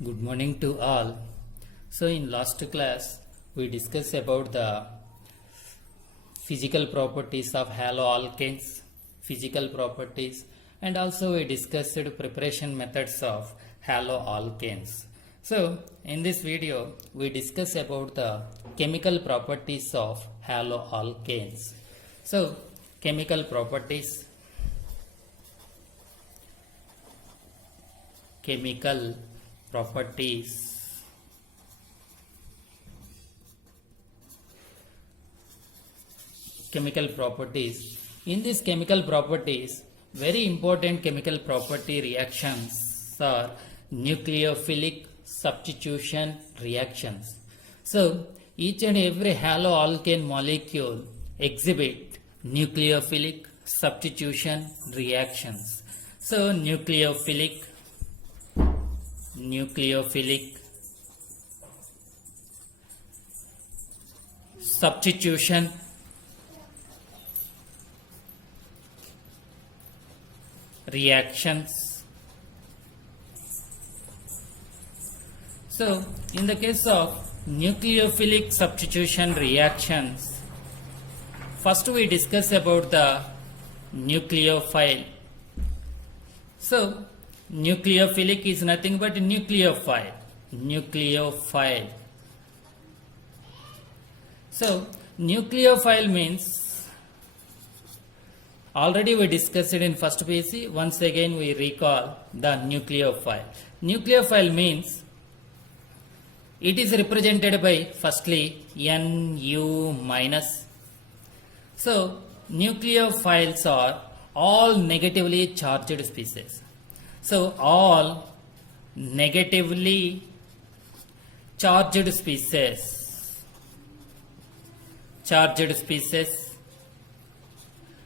Good morning to all. So in last class we discussed about the physical properties of haloalkanes, physical properties, and also we discussed preparation methods of haloalkanes. So in this video we discuss about the chemical properties of haloalkanes. So chemical properties, chemical properties, chemical properties. In these chemical properties, very important chemical property reactions are nucleophilic substitution reactions. So each and every haloalkane molecule exhibit nucleophilic substitution reactions. So nucleophilic substitution reactions. So in the case of nucleophilic substitution reactions, first we discuss about the nucleophile. So nucleophilic is nothing but nucleophile. So nucleophile means, already we discussed it in first PC. Once again we recall the nucleophile. Nucleophile means it is represented by firstly Nu minus. So nucleophiles are all negatively charged species. So all negatively charged species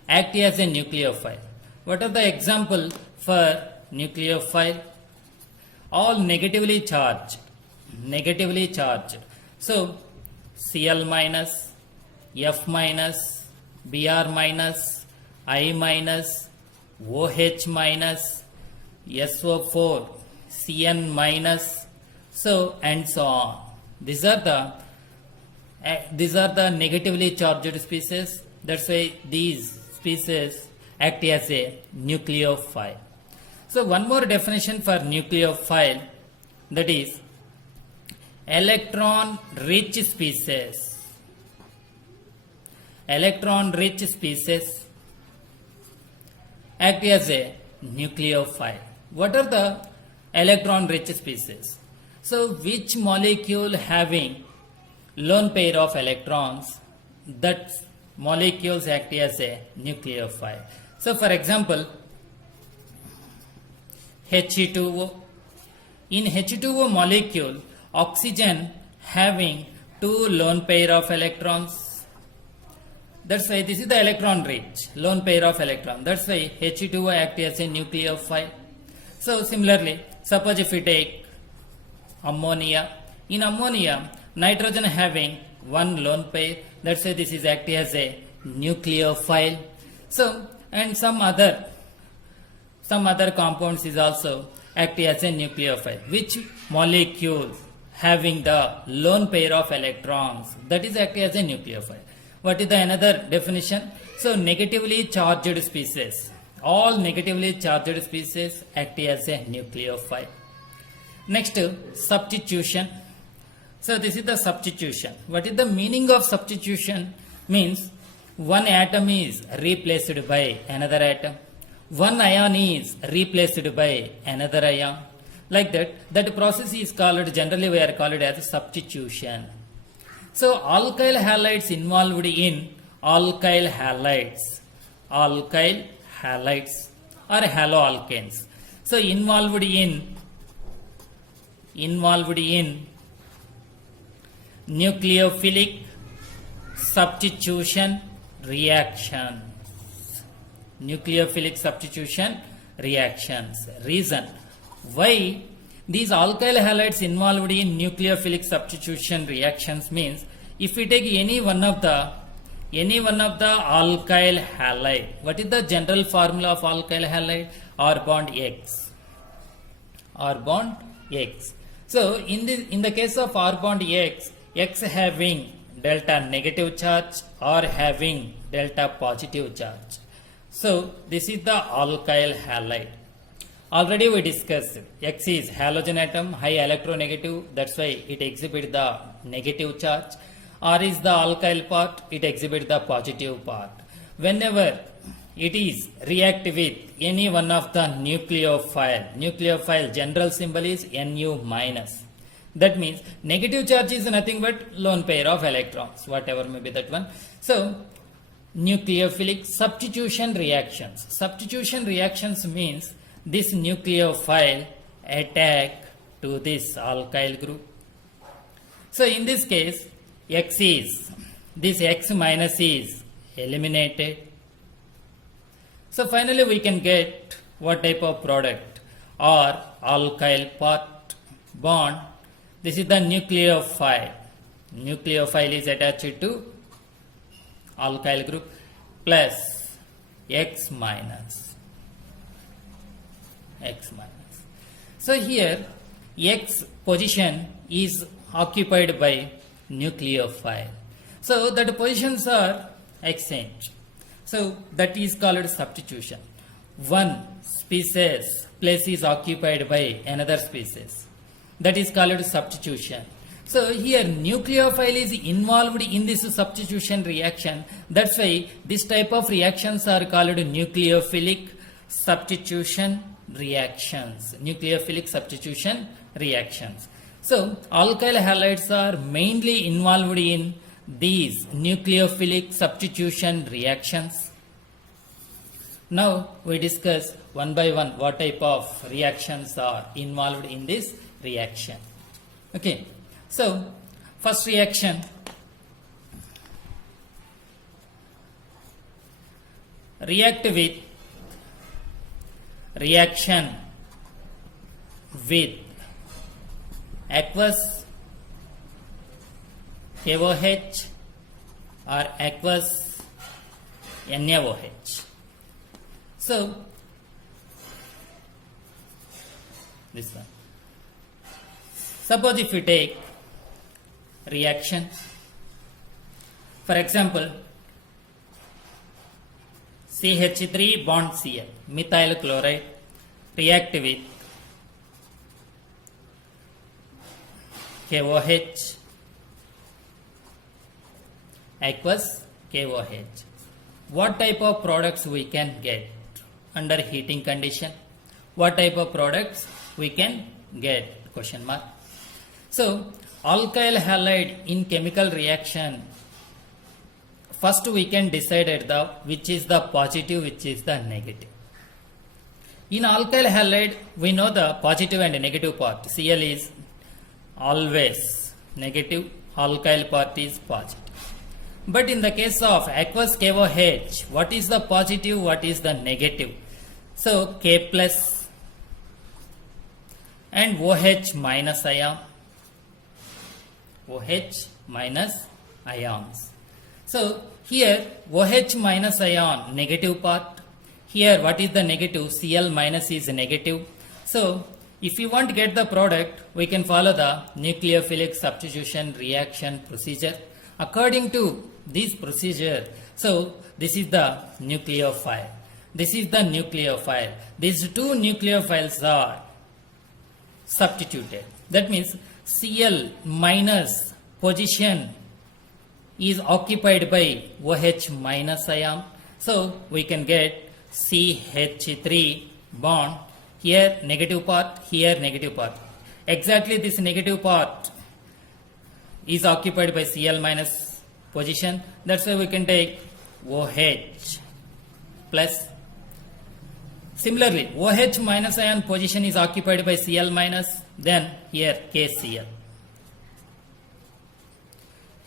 act as a nucleophile. What are the example for nucleophile? All negatively charged. So Cl minus, F minus, Br minus, I minus, OH minus, SO4, Cn minus, so and so on. These are the negatively charged species. That's why these species act as a nucleophile. So one more definition for nucleophile, that is electron rich species. Electron rich species act as a nucleophile. What are the electron rich species? So which molecule having lone pair of electrons, that molecules act as a nucleophile. So for example, He2O. In H2O molecule, oxygen having two lone pair of electrons. That's why this is the electron rich, lone pair of electron. That's why He2O act as a nucleophile. So similarly, suppose if we take ammonia. In ammonia, nitrogen having one lone pair. That's why this is act as a nucleophile. So and some other compounds is also act as a nucleophile. Which molecule having the lone pair of electrons, that is act as a nucleophile. What is the another definition? So negatively charged species. All negatively charged species act as a nucleophile. Next, substitution. So this is the substitution. What is the meaning of substitution? Means one atom is replaced by another atom. One ion is replaced by another ion. Like that process is called, generally we are called as substitution. So alkyl halides involved in alkyl halides or haloalkanes. So involved in nucleophilic substitution reactions. Reason why these alkyl halides involved in nucleophilic substitution reactions means, if we take any one of the alkyl halide, what is the general formula of alkyl halide? R bond X. So in the case of R bond X having delta negative charge or having delta positive charge. So this is the alkyl halide. Already we discussed X is halogen atom, high electronegative, that's why it exhibits the negative charge. R is the alkyl part, it exhibits the positive part. Whenever it is react with any one of the nucleophile general symbol is Nu minus. That means negative charge is nothing but lone pair of electrons, whatever may be that one. So nucleophilic substitution reactions. Substitution reactions means this nucleophile attack to this alkyl group. So in this case, this X minus is eliminated. So finally we can get what type of product? Or alkyl part bond. This is the nucleophile. Nucleophile is attached to alkyl group plus X minus. So here X position is occupied by nucleophile. So that positions are exchanged. So that is called substitution. One species place is occupied by another species. That is called substitution. So here nucleophile is involved in this substitution reaction. That's why this type of reactions are called nucleophilic substitution reactions. Nucleophilic substitution reactions. So alkyl halides are mainly involved in these nucleophilic substitution reactions. Now we discuss one by one what type of reactions are involved in this reaction. Okay. So first reaction, reaction with aqueous KOH or aqueous NaOH. So this one. Suppose if you take reaction, for example, CH3 bond Cl, methyl chloride, react with KOH, aqueous KOH. What type of products we can get under heating condition? What type of products we can get? Question mark. So alkyl halide in chemical reaction, first we can decide at the which is the positive, which is the negative. In alkyl halide we know the positive and negative part. Cl is always negative, alkyl part is positive. But in the case of aqueous KOH, what is the positive, what is the negative? So K plus and OH minus ion. OH minus ions. So here OH minus ion negative part. Here what is the negative? Cl minus is negative. So if you want to get the product, we can follow the nucleophilic substitution reaction procedure. According to this procedure, so this is the nucleophile. This is the nucleophile. These two nucleophiles are substituted. That means Cl minus position is occupied by OH minus ion. So we can get CH3 bond. Here negative part, here negative part. Exactly this negative part is occupied by Cl minus position. That's why we can take OH plus. Similarly, OH minus ion position is occupied by Cl minus, then here KCl.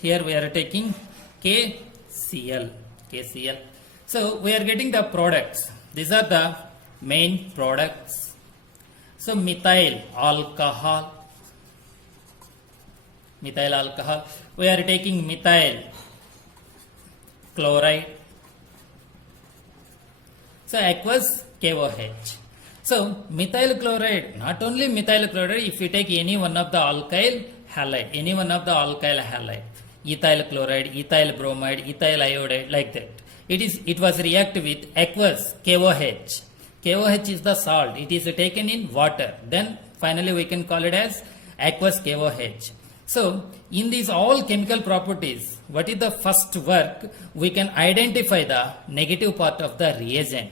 Here we are taking KCl. So we are getting the products. These are the main products. So methyl alcohol. We are taking methyl chloride. So aqueous KOH. So methyl chloride, not only methyl chloride, if you take any one of the alkyl halide, ethyl chloride, ethyl bromide, ethyl iodide, like that. It was react with aqueous KOH. KOH is the salt. It is taken in water. Then finally we can call it as aqueous KOH. So in these all chemical properties, what is the first work? We can identify the negative part of the reagent.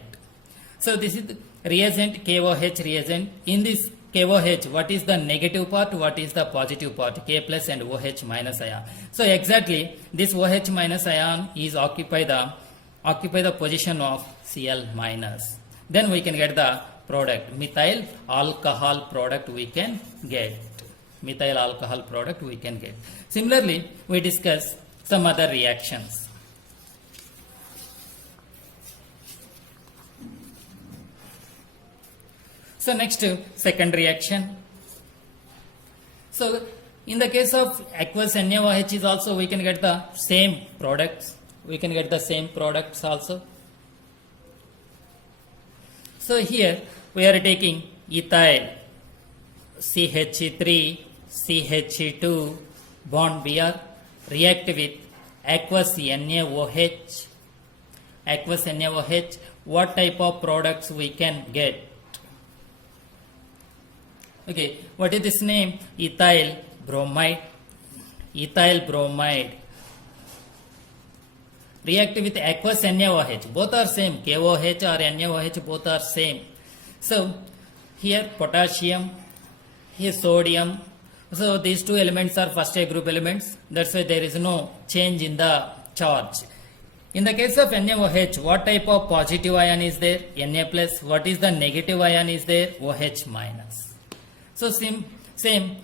So this is the reagent, KOH reagent. In this KOH, what is the negative part? What is the positive part? K plus and OH minus ion. So exactly this OH minus ion is occupy the position of Cl minus. Then we can get the product, methyl alcohol product we can get. Methyl alcohol product we can get. Similarly, we discuss some other reactions. So next, second reaction. So in the case of aqueous NaOH is also we can get the same products. We can get the same products also. So here we are taking ethyl CH3 CH2 bond Br, react with aqueous NaOH. Aqueous NaOH, what type of products we can get? Okay, what is this name? Ethyl bromide. Ethyl bromide react with aqueous NaOH. Both are same. KOH or NaOH, both are same. So here potassium, here sodium. So these two elements are first A group elements. That's why there is no change in the charge. In the case of NaOH, what type of positive ion is there? Na plus. What is the negative ion is there? OH minus. So same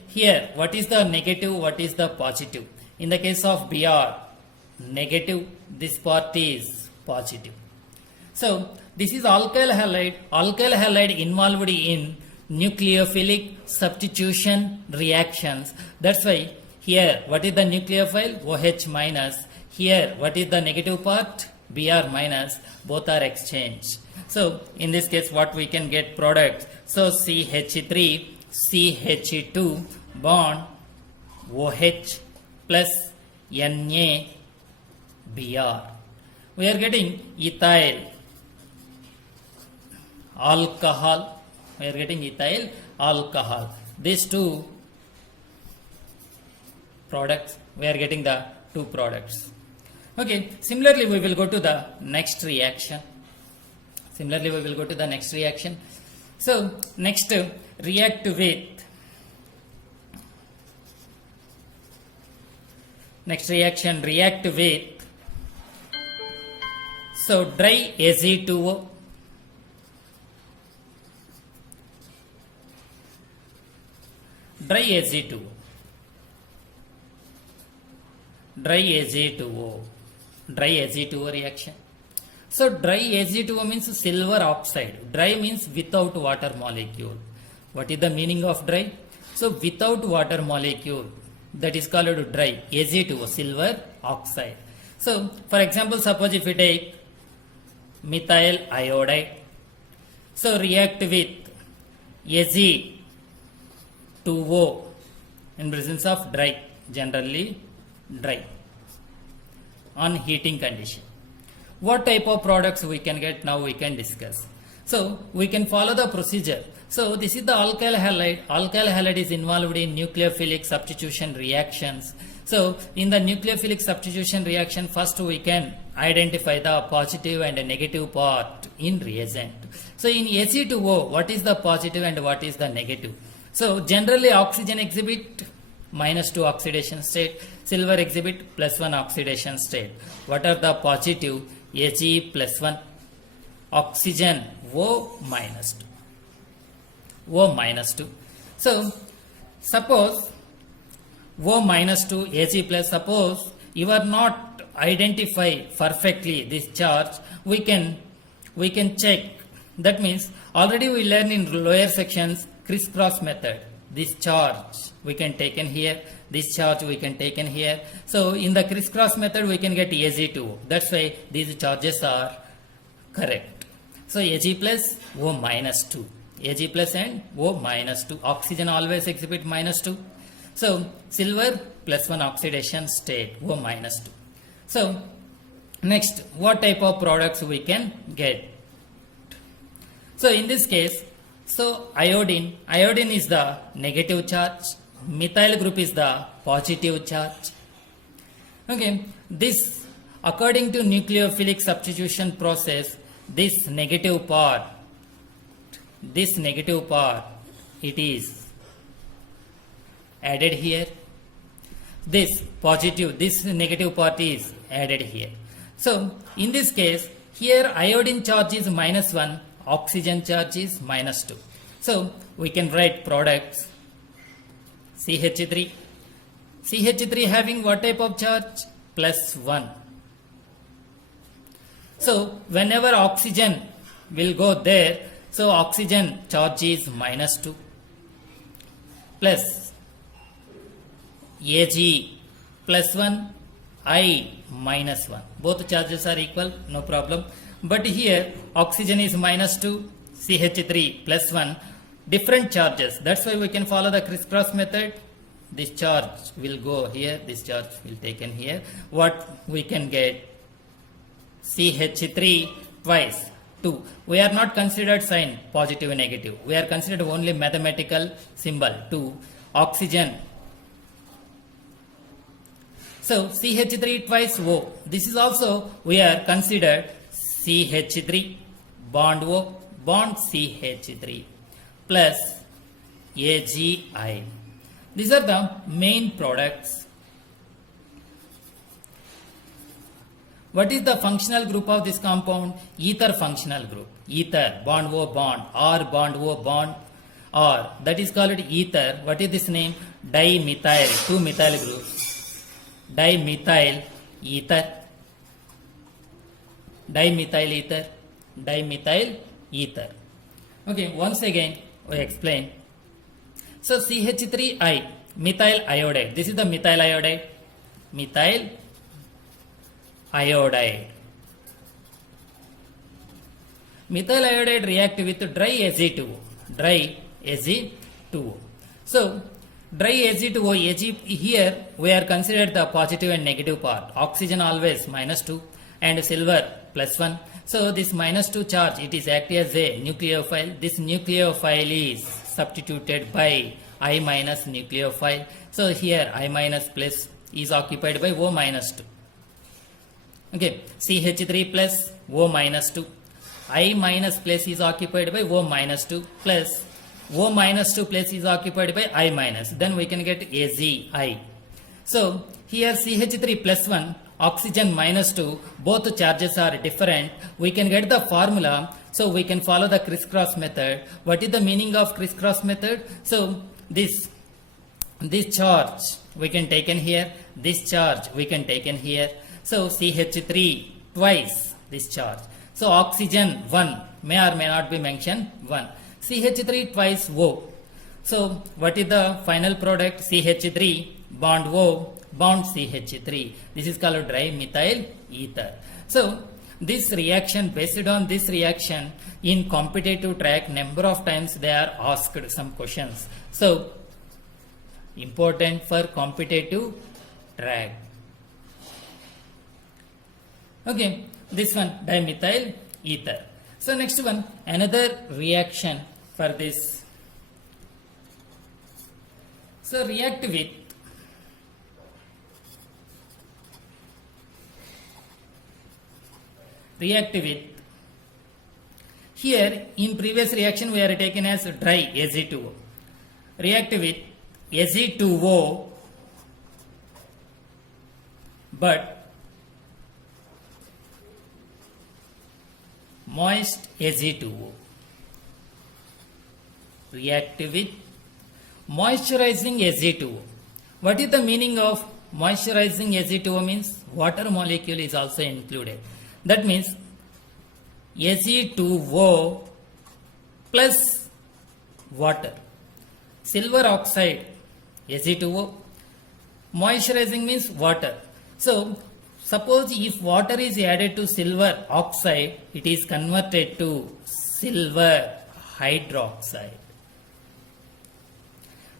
here. What is the negative? What is the positive? In the case of Br, negative. This part is positive. So this is alkyl halide. Alkyl halide involved in nucleophilic substitution reactions. That's why here what is the nucleophile? OH minus. Here what is the negative part? Br minus. Both are exchanged. So in this case what we can get products? So CH3 CH2 bond OH plus Na Br. We are getting ethyl alcohol. We are getting ethyl alcohol. These two products, we are getting the two products. Okay, similarly we will go to the next reaction. So next, react with so dry Ag2O. Dry Ag2O reaction. So dry Ag2O means silver oxide. Dry means without water molecule. What is the meaning of dry? So without water molecule, that is called dry Ag2O, silver oxide. So for example, suppose if we take methyl iodide, so react with Ag2O in presence of dry, generally dry on heating condition. What type of products we can get? Now we can discuss. So we can follow the procedure. So this is the alkyl halide. Alkyl halide is involved in nucleophilic substitution reactions. So in the nucleophilic substitution reaction, first we can identify the positive and negative part in reagent. So in Ag2O, what is the positive and what is the negative? So generally oxygen exhibit -2 oxidation state, silver exhibit +1 oxidation state. What are the positive? Ag +1, oxygen O -2. So suppose O -2, Ag plus, suppose you are not identify perfectly this charge, we can check. That means already we learned in lower sections crisscross method. This charge we can take in here, this charge we can take in here. So in the crisscross method we can get Ag2O. That's why these charges are correct. So Ag plus O -2. Ag plus and O minus 2. Oxygen always exhibit minus 2. So silver plus 1 oxidation state, O minus 2. So next, what type of products we can get? So in this case, so iodine is the negative charge, methyl group is the positive charge. Okay, this according to nucleophilic substitution process, this negative part, it is added here. This negative part is added here. So in this case, here iodine charge is minus 1, oxygen charge is minus 2. So we can write products CH3. CH3 having what type of charge? Plus 1. So whenever oxygen will go there, so oxygen charge is minus 2 plus Ag plus 1, I minus 1. Both charges are equal, no problem. But here oxygen is minus 2, CH3 plus 1, different charges. That's why we can follow the crisscross method. This charge will go here, this charge will taken here. What we can get? CH3 twice 2. We are not considered sign positive and negative. We are considered only mathematical symbol 2. Oxygen. So CH3 twice O. This is also we are considered CH3 bond O bond CH3 plus AgI. These are the main products. What is the functional group of this compound? Ether functional group. Ether, bond O bond, R bond O bond, R. That is called ether. What is this name? Dimethyl, 2 methyl groups. Dimethyl ether. Dimethyl ether. Dimethyl ether. Okay, once again we explain. So CH3I, methyl iodide. This is the methyl iodide. Methyl iodide. Methyl iodide react with dry Ag2O. Dry Ag2O. So dry Ag2O, Ag here we are considered the positive and negative part. Oxygen always minus 2 and silver plus 1. So this minus 2 charge, it is act as a nucleophile. This nucleophile is substituted by I minus nucleophile. So here I minus plus is occupied by O minus 2. Okay, CH3 plus O minus 2. I minus plus is occupied by O minus 2 plus O minus 2 place is occupied by I minus. Then we can get AgI. So here CH3 plus 1, oxygen minus 2, both charges are different. We can get the formula. So we can follow the crisscross method. What is the meaning of crisscross method? So this charge we can take in here. This charge we can take in here. So CH3 twice this charge. So oxygen 1 may or may not be mentioned 1. CH3 twice O. So what is the final product? CH3 bond O bond CH3. This is called dry methyl ether. So this reaction, based on this reaction in competitive track, number of times they are asked some questions. So important for competitive track. Okay, this one dimethyl ether. So next one, another reaction for this. So react with here in previous reaction we are taken as dry Ag2O. React with Ag2O but moist Ag2O. React with moisturizing Ag2O. What is the meaning of moisturizing Ag2O? Means water molecule is also included. That means Ag2O plus water. Silver oxide Ag2O. Moisturizing means water. So suppose if water is added to silver oxide, it is converted to silver hydroxide.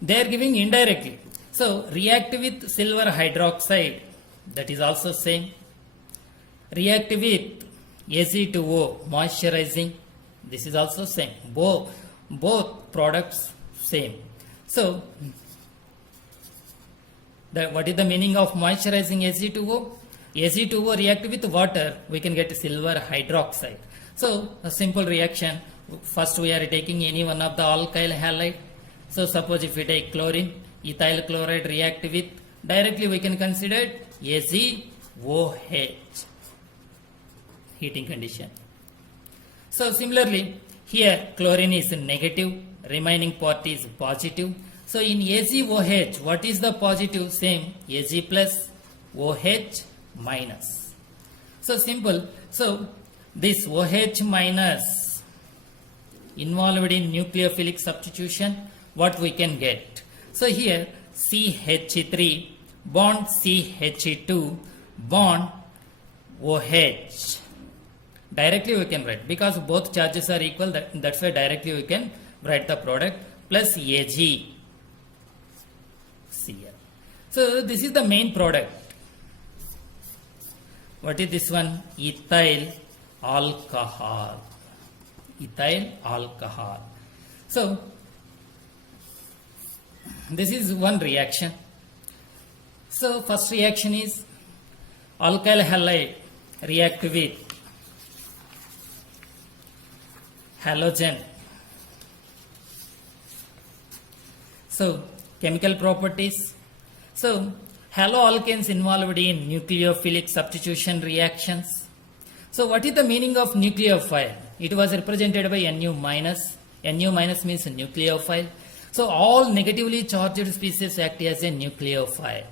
They are giving indirectly. So react with silver hydroxide, that is also same. React with Ag2O moisturizing, this is also same. Both products same. So what is the meaning of moisturizing Ag2O? Ag2O react with water, we can get silver hydroxide. So a simple reaction. First we are taking any one of the alkyl halide. So suppose if we take chlorine, ethyl chloride react with, directly we can consider AgOH, heating condition. So similarly, here chlorine is negative, remaining part is positive. So in AgOH, what is the positive? Same, Ag plus OH minus. So simple. So this OH minus involved in nucleophilic substitution, what we can get? So here CH3 bond CH2 bond OH. Directly we can write, because both charges are equal, that's why directly we can write the product, plus AgCl. So this is the main product. What is this one? Ethyl alcohol. Ethyl alcohol. So this is one reaction. So first reaction is alkyl halide react with halogen. So chemical properties. So haloalkanes involved in nucleophilic substitution reactions. So what is the meaning of nucleophile? It was represented by Nu minus. Nu minus means nucleophile. So all negatively charged species act as a nucleophile.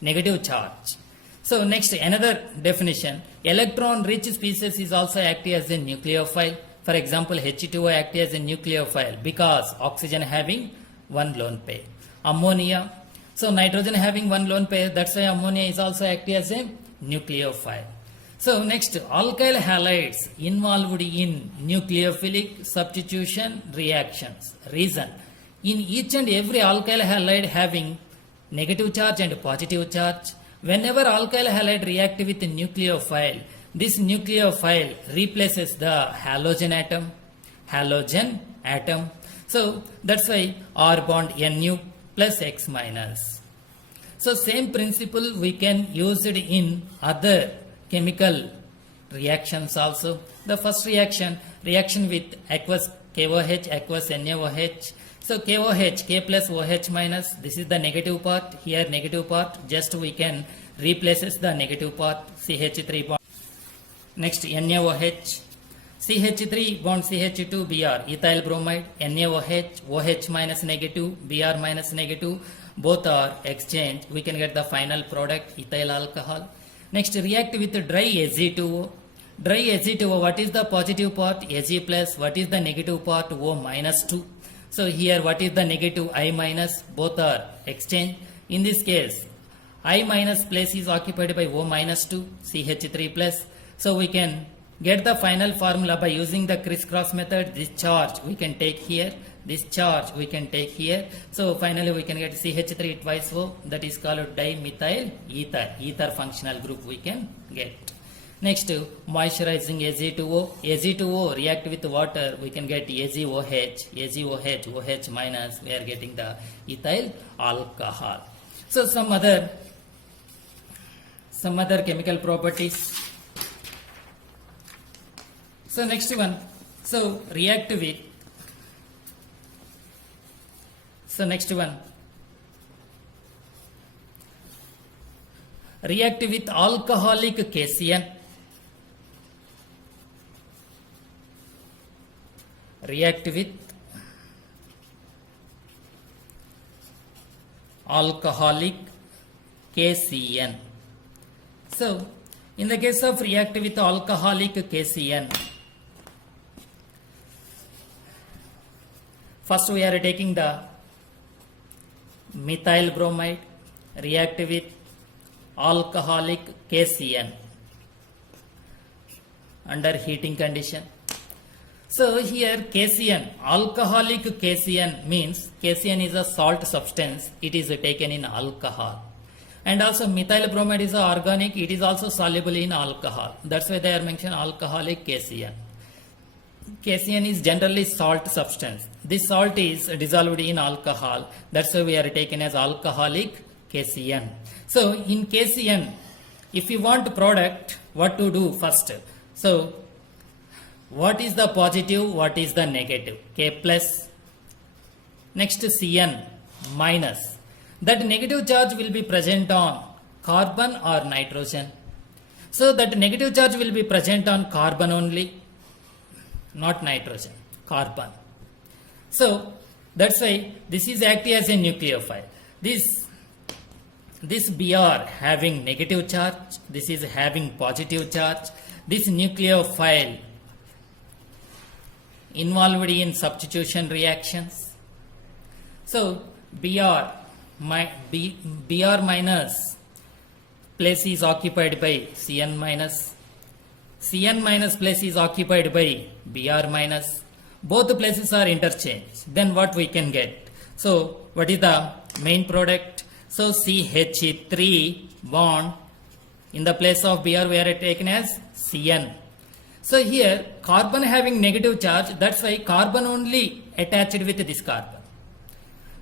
Negative charge. So next, another definition. Electron rich species is also act as a nucleophile. For example, H2O act as a nucleophile because oxygen having one lone pair. Ammonia. So nitrogen having one lone pair, that's why ammonia is also act as a nucleophile. So next, alkyl halides involved in nucleophilic substitution reactions. Reason, in each and every alkyl halide having negative charge and positive charge, whenever alkyl halide react with a nucleophile, this nucleophile replaces the halogen atom. So that's why R bond Nu plus X minus. So same principle we can use it in other chemical reactions also. The first reaction with aqueous KOH, aqueous NaOH. So KOH, K plus OH minus, this is the negative part, here negative part, just we can replaces the negative part, CH3 bond. Next NaOH, CH3 bond CH2 Br, ethyl bromide, NaOH, OH minus negative, Br minus negative, both are exchanged, we can get the final product, ethyl alcohol. Next, react with dry Ag2O. Dry Ag2O, what is the positive part? Ag plus, what is the negative part? O minus 2. So here, what is the negative? I minus, both are exchanged. In this case, I minus place is occupied by O minus 2, CH3 plus. So we can get the final formula by using the crisscross method. This charge we can take here, this charge we can take here. So finally we can get CH3 twice O, that is called dimethyl ether functional group we can get. Next, moisturizing Ag2O. Ag2O react with water, we can get AgOH, OH minus, we are getting the ethyl alcohol. So some other chemical properties. So next one, so react with, react with alcoholic cation. React with alcoholic cation. So in the case of react with alcoholic cation, first we are taking the methyl bromide, react with alcoholic cation under heating condition. So here KCN, alcoholic KCN means KCN is a salt substance, it is taken in alcohol. And also methyl bromide is a organic, it is also soluble in alcohol. That's why they are mentioned alcoholic KCN. KCN is generally salt substance. This salt is dissolved in alcohol. That's why we are taken as alcoholic KCN. So in KCN, if you want product, what to do first? So what is the positive, what is the negative? K plus, next Cn minus. That negative charge will be present on carbon or nitrogen. So that negative charge will be present on carbon only, not nitrogen, carbon. So that's why this is acting as a nucleophile. This Br having negative charge, this is having positive charge. This nucleophile involved in substitution reactions. So Br minus place is occupied by Cn minus. Cn minus place is occupied by Br minus. Both places are interchanged. Then what we can get? So what is the main product? So CH3 bond, in the place of Br we are taken as Cn. So here carbon having negative charge, that's why carbon only attached with this carbon.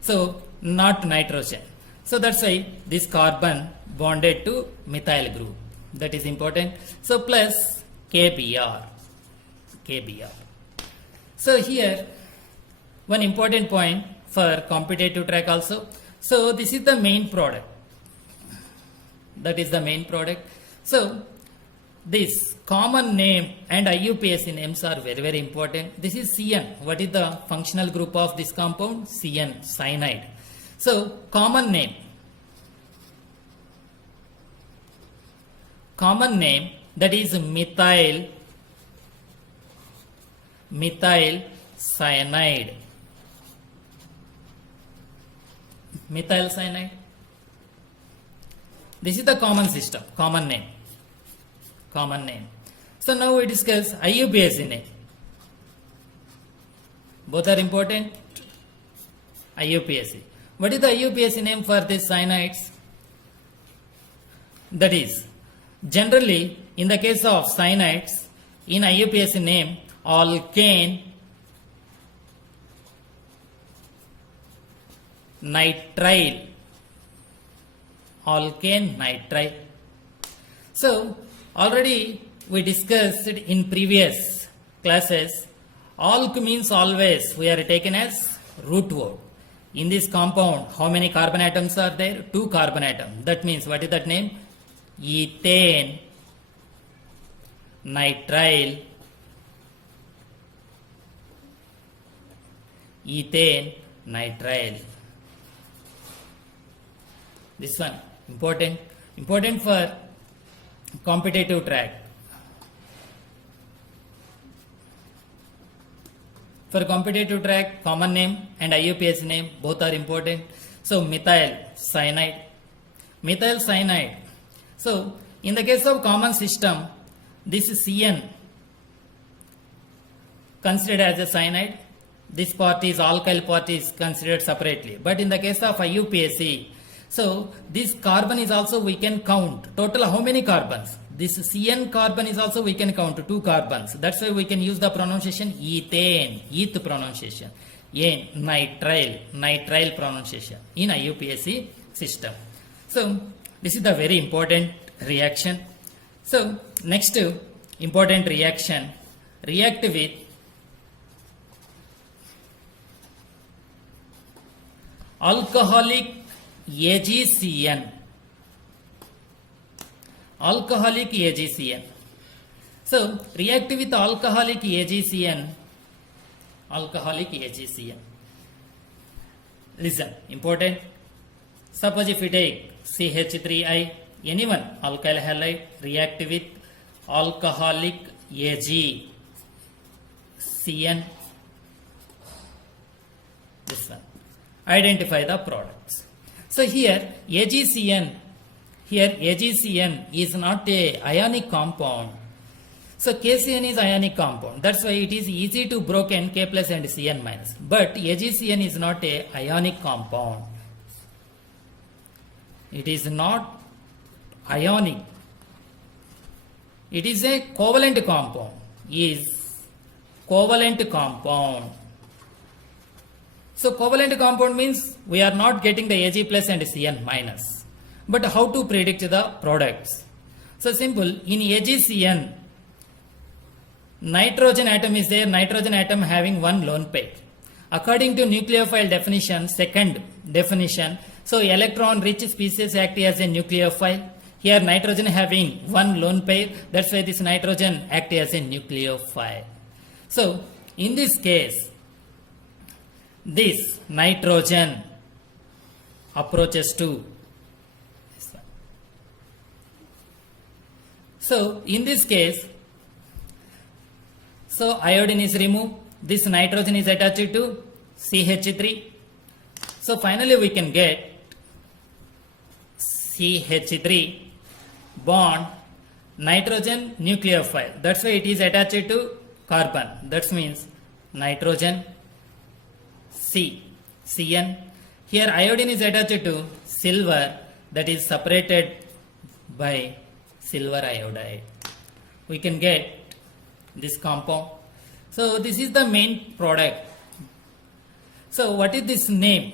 So not nitrogen. So that's why this carbon bonded to methyl group. That is important. So plus KBr. So here one important point for competitive track also. So this is the main product. That is the main product. So this common name and IUPAC names are very, very important. This is Cn. What is the functional group of this compound? Cn, cyanide. So common name that is methyl cyanide. Methyl cyanide. This is the common system, common name. So now we discuss IUPAC name. Both are important. IUPAC. What is the IUPAC name for these cyanides? That is, generally in the case of cyanides, in IUPAC name, alkane nitrile. So already we discussed in previous classes, alk means always, we are taken as root word. In this compound, how many carbon atoms are there? 2 carbon atoms. That means, what is that name? Ethane nitrile. This one important for competitive track. For competitive track, common name and IUPAC name both are important. So methyl cyanide. So in the case of common system, this is Cn considered as a cyanide. This part is alkyl part is considered separately. But in the case of IUPAC, so this carbon is also we can count. Total how many carbons? This Cn carbon is also we can count 2 carbons. That's why we can use the pronunciation ethane, eth pronunciation. Nitrile pronunciation in IUPAC system. So this is the very important reaction. So next important reaction, react with alcoholic AgCN. So react with alcoholic AgCN. Listen, important. Suppose if we take CH3I, anyone alkyl halide, react with alcoholic AgCN. This one. Identify the products. So here AgCN is not a ionic compound. So KCN is ionic compound. That's why it is easy to broken K plus and Cn minus. But AgCN is not a ionic compound. It is not ionic. It is a covalent compound. Is covalent compound. So covalent compound means we are not getting the Ag plus and Cn minus. But how to predict the products? So simple. In AgCN, nitrogen atom is there, nitrogen atom having one lone pair. According to nucleophile definition, second definition, so electron rich species act as a nucleophile. Here nitrogen having one lone pair, that's why this nitrogen act as a nucleophile. So in this case, this nitrogen approaches to this one. So in this case, so iodine is removed, this nitrogen is attached to CH3. So finally we can get CH3 bond nitrogen nucleophile. That's why it is attached to carbon. That means nitrogen Cn. Here iodine is attached to silver, that is separated by silver iodide. We can get this compound. So this is the main product. So what is this name?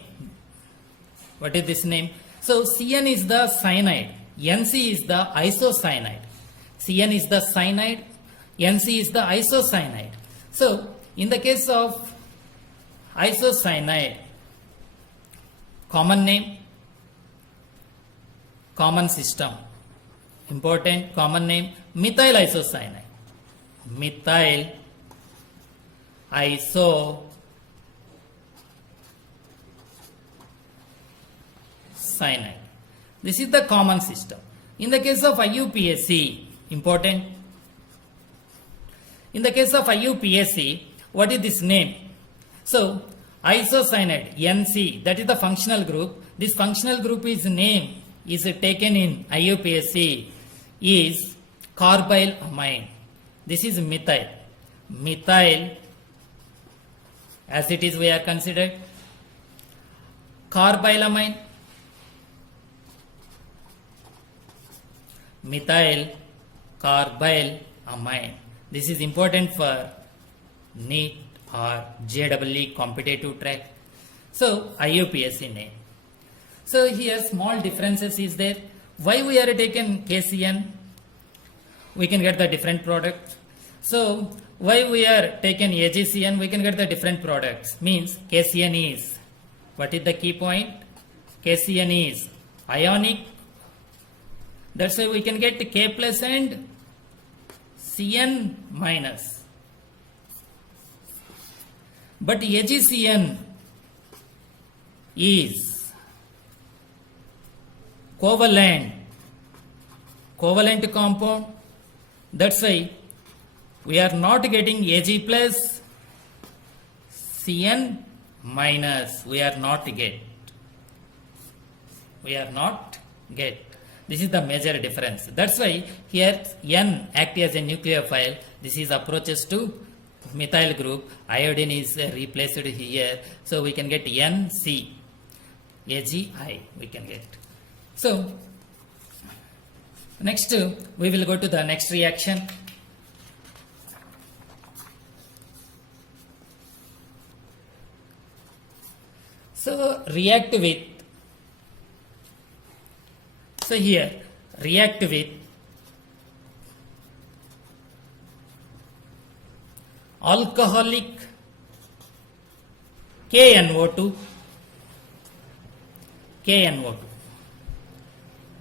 What is this name? So Cn is the cyanide, Nc is the isocyanide. Cn is the cyanide, Nc is the isocyanide. So in the case of isocyanide, common name, common system, important common name, methyl isocyanide. Methyl isocyanide. This is the common system. In the case of IUPAC, important. In the case of IUPAC, what is this name? So isocyanide Nc, that is the functional group. This functional group is name is taken in IUPAC is carbylamine. This is methyl. Methyl, as it is we are considered. Carbylamine, methyl carbylamine. This is important for NEET or JEE competitive track. So IUPAC name. So here small differences is there. Why we are taken KCN? We can get the different product. So why we are taken AgCN? We can get the different products. Means KCN is, what is the key point? KCN is ionic. That's why we can get K plus and Cn minus. But AgCN is covalent compound. That's why we are not getting Ag plus Cn minus. We are not get. This is the major difference. That's why here N act as a nucleophile. This is approaches to methyl group. Iodine is replaced here. So we can get NC. AgI we can get. So next we will go to the next reaction. So react with. So here react with alcoholic KNO2.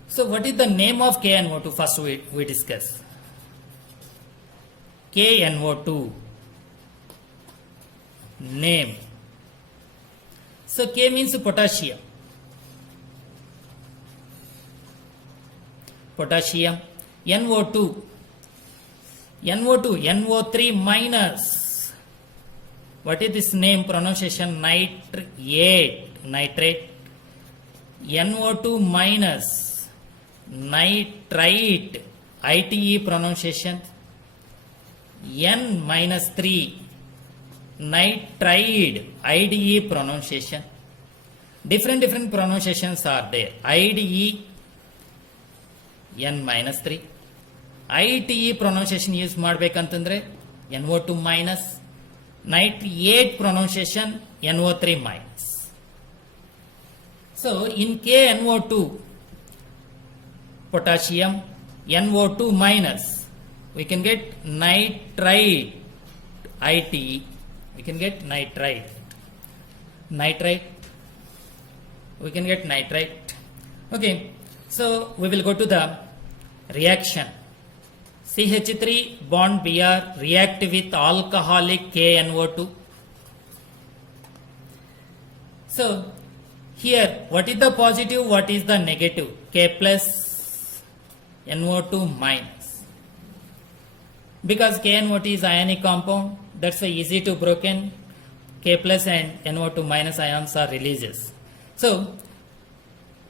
So what is the name of KNO2? First we discuss. KNO2 name. So K means potassium. NO2, NO3 minus. What is this name pronunciation? Nitrate. NO2 minus nitrite. ITE pronunciation. N minus 3 nitride IDE pronunciation. Different pronunciations are there. IDE N minus 3. ITE pronunciation use ಮಾಡಬೇಕಂತಂದ್ರೆ NO2 minus. Nitrate pronunciation NO3 minus. So in KNO2 potassium NO2 minus, we can get nitrite ITE. We can get nitrite. We can get nitrite. Okay, so we will go to the reaction. CH3 bond Br react with alcoholic KNO2. So here, what is the positive, what is the negative? K plus NO2 minus. Because KNO2 is ionic compound, that's why easy to broken. K plus and NO2 minus ions are releases. So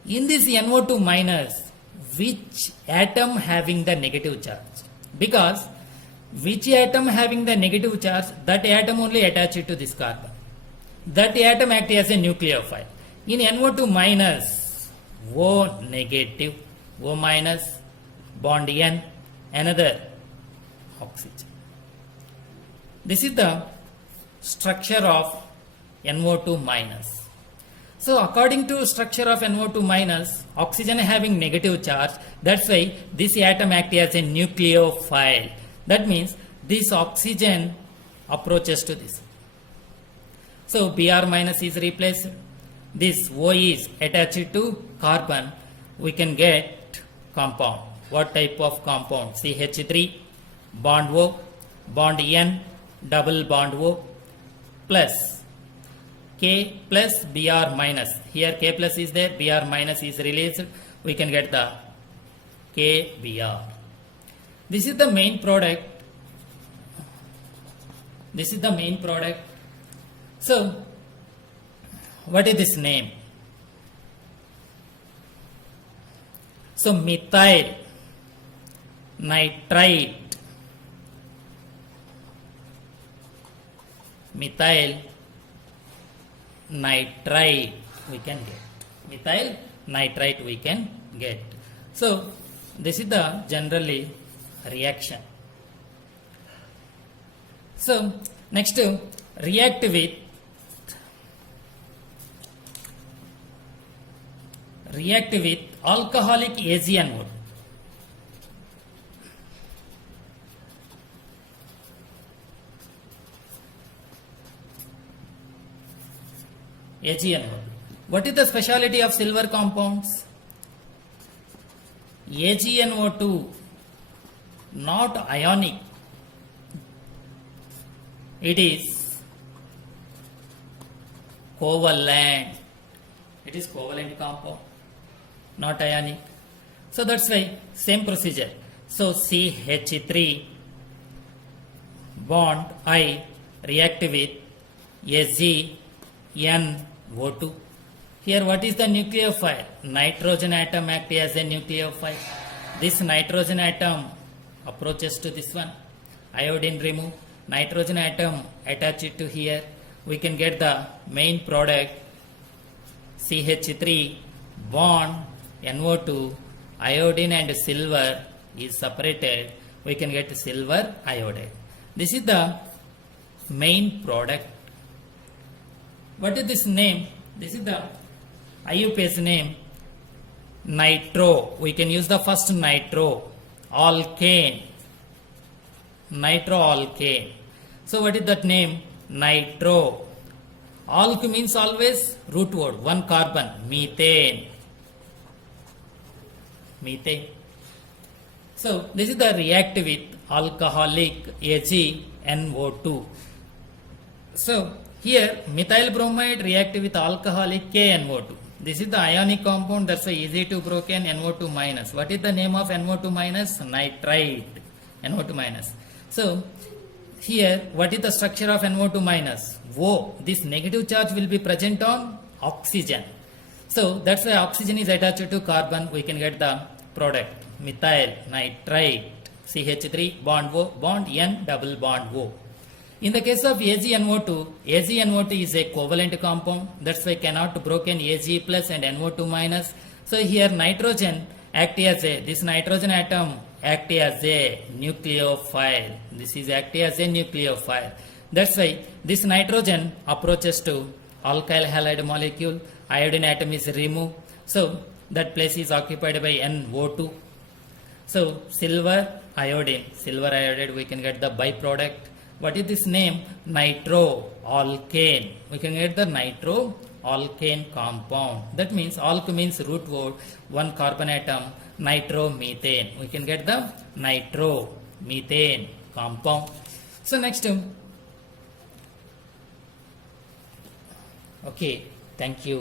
in this NO2 minus, which atom having the negative charge? Because which atom having the negative charge, that atom only attached to this carbon. That atom acts as a nucleophile. In NO2 minus, O negative, O minus, bond N, another oxygen. This is the structure of NO2 minus. So according to structure of NO2 minus, oxygen having negative charge, that's why this atom acts as a nucleophile. That means this oxygen approaches to this. So Br minus is replaced. This O is attached to carbon. We can get compound. What type of compound? CH3 bond O, bond N, double bond O, plus K plus Br minus. Here K plus is there, Br minus is released. We can get the KBr. This is the main product. This is the main product. So, what is this name? So, methyl nitrite. Methyl nitrite we can get. Methyl nitrite we can get. So, this is the generally reaction. So, next react with alcoholic AgNO2. AgNO2. What is the speciality of silver compounds? AgNO2 not ionic. It is covalent. It is covalent compound, not ionic. So that's why same procedure. So CH3 bond I react with AgNO2. Here what is the nucleophile? Nitrogen atom act as a nucleophile. This nitrogen atom approaches to this one. Iodine remove. Nitrogen atom attach it to here. We can get the main product CH3 bond NO2. Iodine and silver is separated. We can get silver iodide. This is the main product. What is this name? This is the IUPAC name. Nitro. We can use the first nitro. Alkane. Nitroalkane. So what is that name? Nitro. Alk means always root word. One carbon. Methane. Methane. So this is the react with alcoholic AgNO2. So here methyl bromide react with alcoholic KNO2. This is the ionic compound, that's why easy to broken NO2 minus. What is the name of NO2 minus? Nitrite. NO2 minus. So here what is the structure of NO2 minus? O. This negative charge will be present on oxygen. So that's why oxygen is attached to carbon. We can get the product methyl nitrite. CH3 bond O, bond N, double bond O. In the case of AgNO2, AgNO2 is a covalent compound. That's why cannot broken Ag plus and NO2 minus. So here nitrogen act as this nitrogen atom act as a nucleophile. This is act as a nucleophile. That's why this nitrogen approaches to alkyl halide molecule. Iodine atom is removed. So that place is occupied by NO2. So silver iodine we can get the byproduct. What is this name? Nitroalkane. We can get the nitroalkane compound. That means alk means root word, one carbon atom, nitromethane. We can get the nitromethane compound. So next, okay, thank you.